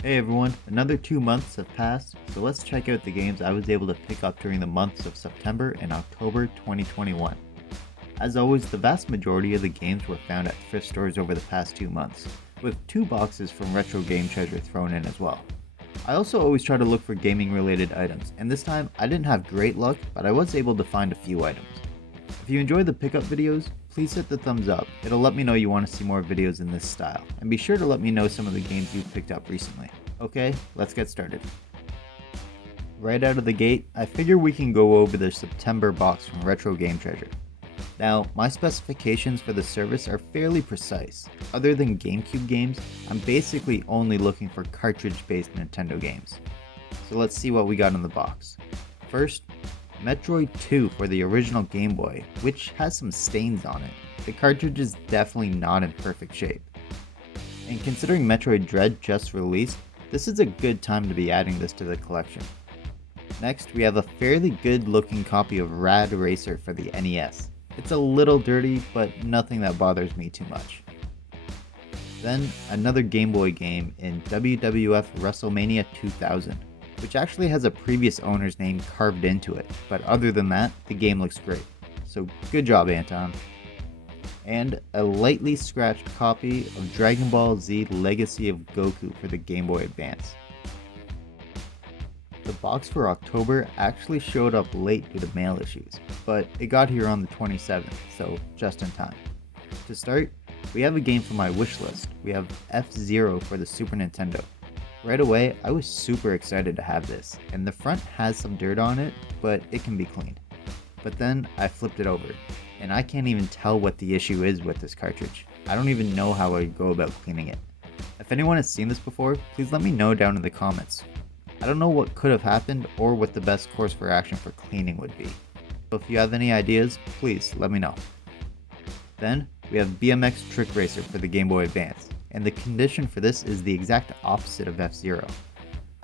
Hey everyone, another 2 months have passed, so let's check out the games I was able to pick up during the months of September and October 2021. As always, the vast majority of the games were found at thrift stores over the past 2 months, with 2 boxes from Retro Game Treasure thrown in as well. I also always try to look for gaming related items, and this time I didn't have great luck, but I was able to find a few items. If you enjoy the pickup videos, please hit the thumbs up. It'll let me know you want to see more videos in this style, and be sure to let me know some of the games you've picked up recently. Okay, let's get started. Right out of the gate, I figure we can go over the September box from Retro Game Treasure. Now, my specifications for the service are fairly precise. Other than GameCube games, I'm basically only looking for cartridge-based Nintendo games. So let's see what we got in the box. First, Metroid 2 for the original Game Boy, which has some stains on it. The cartridge is definitely not in perfect shape. And considering Metroid Dread just released, this is a good time to be adding this to the collection. Next, we have a fairly good looking copy of Rad Racer for the NES. It's a little dirty, but nothing that bothers me too much. Then, another Game Boy game in WWF WrestleMania 2000, which actually has a previous owner's name carved into it, but other than that, the game looks great. So good job, Anton. And a lightly scratched copy of Dragon Ball Z Legacy of Goku for the Game Boy Advance. The box for October actually showed up late due to mail issues, but it got here on the 27th, so just in time. To start, we have a game from my wish list. We have F-Zero for the Super Nintendo. Right away, I was super excited to have this, and the front has some dirt on it, but it can be cleaned. But then I flipped it over, and I can't even tell what the issue is with this cartridge. I don't even know how I go about cleaning it. If anyone has seen this before, please let me know down in the comments. I don't know what could have happened or what the best course for action for cleaning would be. So if you have any ideas, please let me know. Then, we have BMX Trick Racer for the Game Boy Advance, and the condition for this is the exact opposite of F-Zero.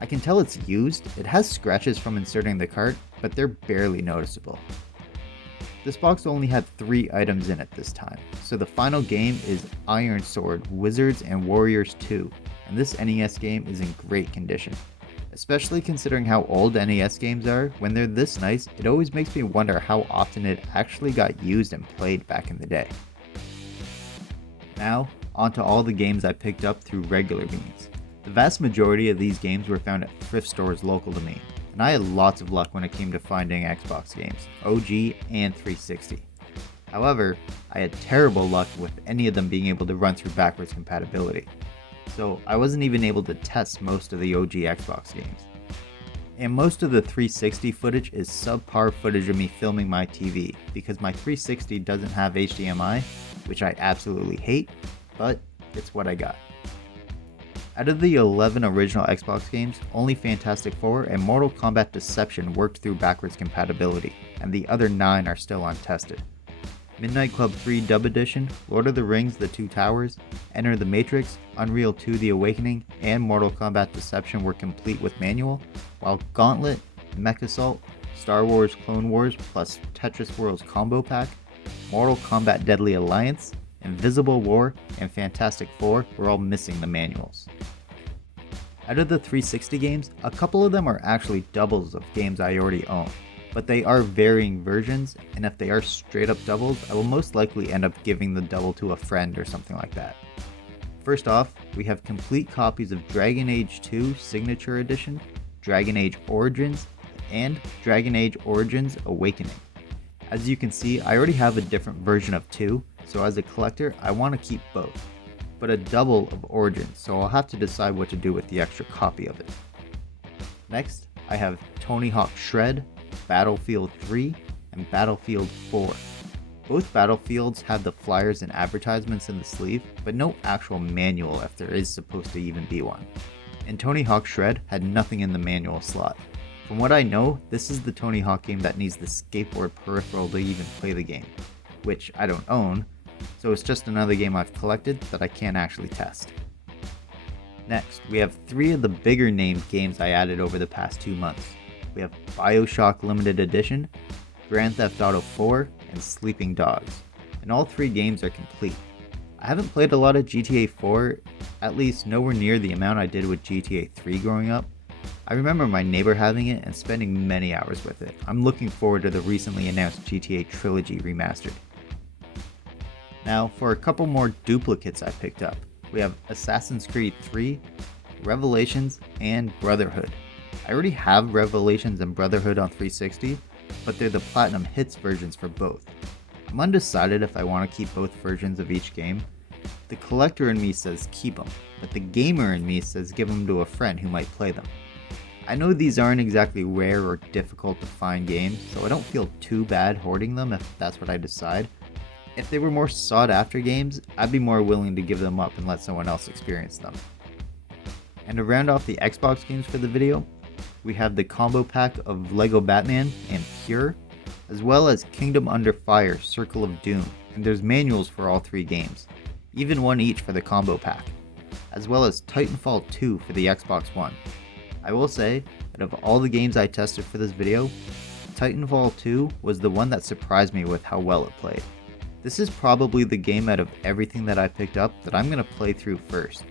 I can tell it's used, it has scratches from inserting the cart, but they're barely noticeable. This box only had 3 items in it this time, so the final game is Iron Sword Wizards and Warriors 2, and this NES game is in great condition. Especially considering how old NES games are, when they're this nice, it always makes me wonder how often it actually got used and played back in the day. Now, onto all the games I picked up through regular means. The vast majority of these games were found at thrift stores local to me, and I had lots of luck when it came to finding Xbox games, OG and 360. However, I had terrible luck with any of them being able to run through backwards compatibility, so I wasn't even able to test most of the OG Xbox games. And most of the 360 footage is subpar footage of me filming my TV, because my 360 doesn't have HDMI, which I absolutely hate, but it's what I got. Out of the 11 original Xbox games, only Fantastic Four and Mortal Kombat Deception worked through backwards compatibility, and the other 9 are still untested. Midnight Club 3 Dub Edition, Lord of the Rings The Two Towers, Enter the Matrix, Unreal 2 The Awakening, and Mortal Kombat Deception were complete with manual, while Gauntlet, MechAssault, Star Wars Clone Wars plus Tetris Worlds Combo Pack, Mortal Kombat Deadly Alliance, Invisible War, and Fantastic Four were all missing the manuals. Out of the 360 games, a couple of them are actually doubles of games I already own, but they are varying versions, and if they are straight up doubles, I will most likely end up giving the double to a friend or something like that. First off, we have complete copies of Dragon Age 2 Signature Edition, Dragon Age Origins, and Dragon Age Origins Awakening. As you can see, I already have a different version of 2, so as a collector, I want to keep both, but a double of Origins, so I'll have to decide what to do with the extra copy of it. Next, I have Tony Hawk Shred, Battlefield 3, and Battlefield 4. Both Battlefields have the flyers and advertisements in the sleeve, but no actual manual if there is supposed to even be one. And Tony Hawk Shred had nothing in the manual slot. From what I know, this is the Tony Hawk game that needs the skateboard peripheral to even play the game, which I don't own, so it's just another game I've collected that I can't actually test. Next, we have 3 of the bigger named games I added over the past 2 months. We have BioShock Limited Edition, Grand Theft Auto 4, and Sleeping Dogs, and all 3 games are complete. I haven't played a lot of GTA 4, at least nowhere near the amount I did with GTA 3 growing up. I remember my neighbor having it and spending many hours with it. I'm looking forward to the recently announced GTA Trilogy Remastered. Now, for a couple more duplicates I picked up, we have Assassin's Creed 3, Revelations, and Brotherhood. I already have Revelations and Brotherhood on 360, but they're the Platinum Hits versions for both. I'm undecided if I want to keep both versions of each game. The collector in me says keep them, but the gamer in me says give them to a friend who might play them. I know these aren't exactly rare or difficult to find games, so I don't feel too bad hoarding them if that's what I decide. If they were more sought after games, I'd be more willing to give them up and let someone else experience them. And to round off the Xbox games for the video, we have the combo pack of LEGO Batman and Pure, as well as Kingdom Under Fire Circle of Doom, and there's manuals for all three games, even one each for the combo pack, as well as Titanfall 2 for the Xbox One. I will say that of all the games I tested for this video, Titanfall 2 was the one that surprised me with how well it played. This is probably the game out of everything that I picked up that I'm going to play through first.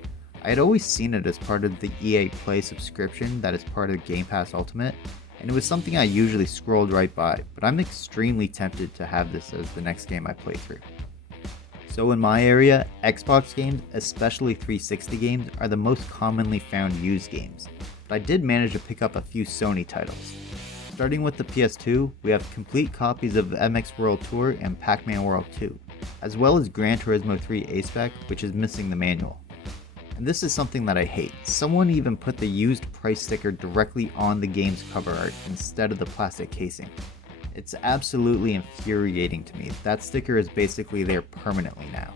I had always seen it as part of the EA Play subscription that is part of Game Pass Ultimate, and it was something I usually scrolled right by, but I'm extremely tempted to have this as the next game I play through. So in my area, Xbox games, especially 360 games, are the most commonly found used games, but I did manage to pick up a few Sony titles. Starting with the PS2, we have complete copies of MX World Tour and Pac-Man World 2, as well as Gran Turismo 3 A-Spec, which is missing the manual. And this is something that I hate. Someone even put the used price sticker directly on the game's cover art instead of the plastic casing. It's absolutely infuriating to me. That sticker is basically there permanently now.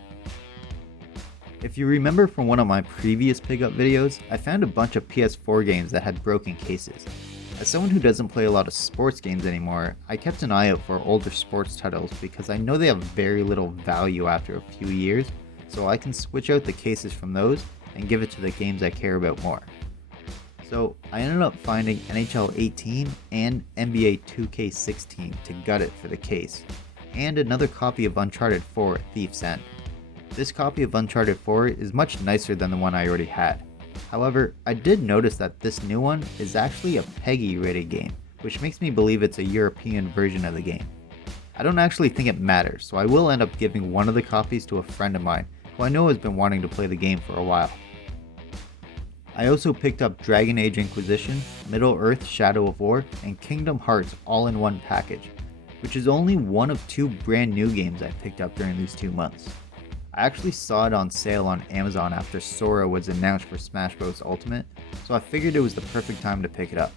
If you remember from one of my previous pickup videos, I found a bunch of PS4 games that had broken cases. As someone who doesn't play a lot of sports games anymore, I kept an eye out for older sports titles because I know they have very little value after a few years, so I can switch out the cases from those and give it to the games I care about more. So I ended up finding NHL 18 and NBA 2K16 to gut it for the case, and another copy of Uncharted 4 Thief's End. This copy of Uncharted 4 is much nicer than the one I already had. However, I did notice that this new one is actually a PEGI rated game, which makes me believe it's a European version of the game. I don't actually think it matters, so I will end up giving one of the copies to a friend of mine who I know has been wanting to play the game for a while. I also picked up Dragon Age Inquisition, Middle-earth Shadow of War, and Kingdom Hearts all in one package, which is only one of two brand new games I picked up during these 2 months. I actually saw it on sale on Amazon after Sora was announced for Smash Bros. Ultimate, so I figured it was the perfect time to pick it up.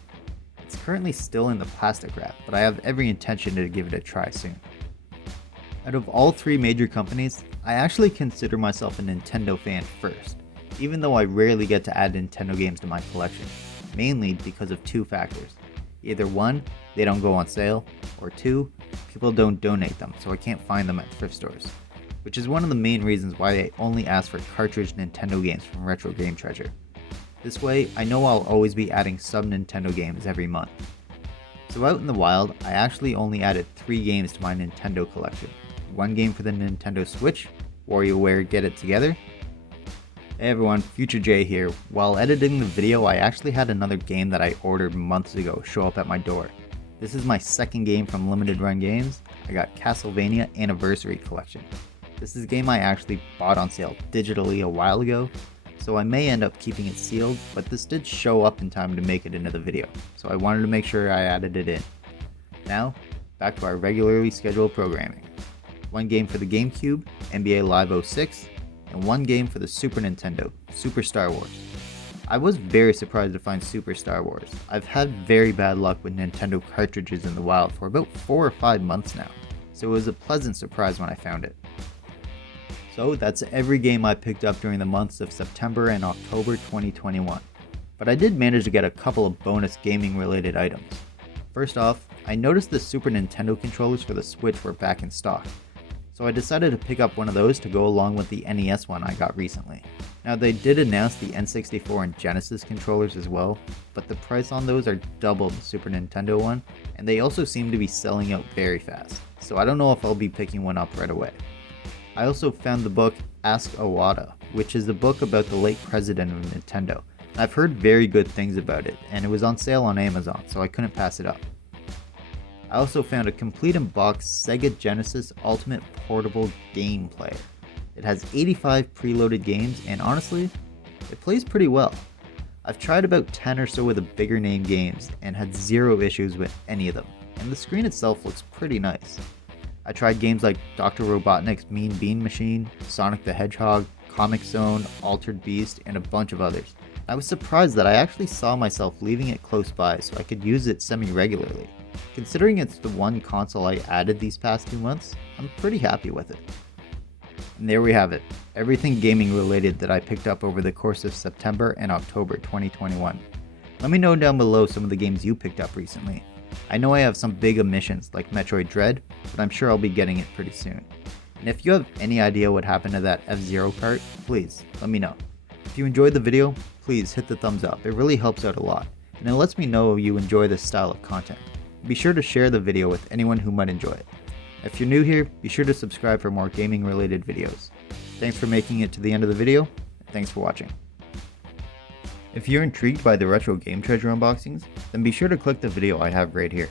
It's currently still in the plastic wrap, but I have every intention to give it a try soon. Out of all three major companies, I actually consider myself a Nintendo fan first, even though I rarely get to add Nintendo games to my collection, mainly because of two factors. Either one, they don't go on sale, or two, people don't donate them, so I can't find them at thrift stores, which is one of the main reasons why I only ask for cartridge Nintendo games from Retro Game Treasure. This way, I know I'll always be adding sub-Nintendo games every month. So out in the wild, I actually only added 3 games to my Nintendo collection. 1 game for the Nintendo Switch, WarioWare Get It Together. Hey everyone, Future J here. While editing the video, I actually had another game that I ordered months ago show up at my door. This is my second game from Limited Run Games. I got Castlevania Anniversary Collection. This is a game I actually bought on sale digitally a while ago, so I may end up keeping it sealed, but this did show up in time to make it into the video, so I wanted to make sure I added it in. Now, back to our regularly scheduled programming. 1 game for the GameCube, NBA Live 06, and 1 game for the Super Nintendo, Super Star Wars. I was very surprised to find Super Star Wars. I've had very bad luck with Nintendo cartridges in the wild for about 4 or 5 months now, so it was a pleasant surprise when I found it. So that's every game I picked up during the months of September and October 2021. But I did manage to get a couple of bonus gaming related items. First off, I noticed the Super Nintendo controllers for the Switch were back in stock, so I decided to pick up one of those to go along with the NES one I got recently. Now they did announce the N64 and Genesis controllers as well, but the price on those are double the Super Nintendo one, and they also seem to be selling out very fast, so I don't know if I'll be picking one up right away. I also found the book Ask Iwata, which is a book about the late president of Nintendo. I've heard very good things about it, and it was on sale on Amazon, so I couldn't pass it up. I also found a complete in-box Sega Genesis Ultimate Portable Game Player. It has 85 preloaded games, and honestly, it plays pretty well. I've tried about 10 or so of the bigger name games and had zero issues with any of them, and the screen itself looks pretty nice. I tried games like Dr. Robotnik's Mean Bean Machine, Sonic the Hedgehog, Comic Zone, Altered Beast, and a bunch of others. I was surprised that I actually saw myself leaving it close by so I could use it semi-regularly. Considering it's the one console I added these past 2 months, I'm pretty happy with it. And there we have it, everything gaming related that I picked up over the course of September and October 2021. Let me know down below some of the games you picked up recently. I know I have some big omissions like Metroid Dread, but I'm sure I'll be getting it pretty soon. And if you have any idea what happened to that F-Zero cart, please let me know. If you enjoyed the video, please hit the thumbs up, it really helps out a lot, and it lets me know you enjoy this style of content. Be sure to share the video with anyone who might enjoy it. If you're new here, be sure to subscribe for more gaming related videos. Thanks for making it to the end of the video, and thanks for watching. If you're intrigued by the retro game treasure unboxings, then be sure to click the video I have right here.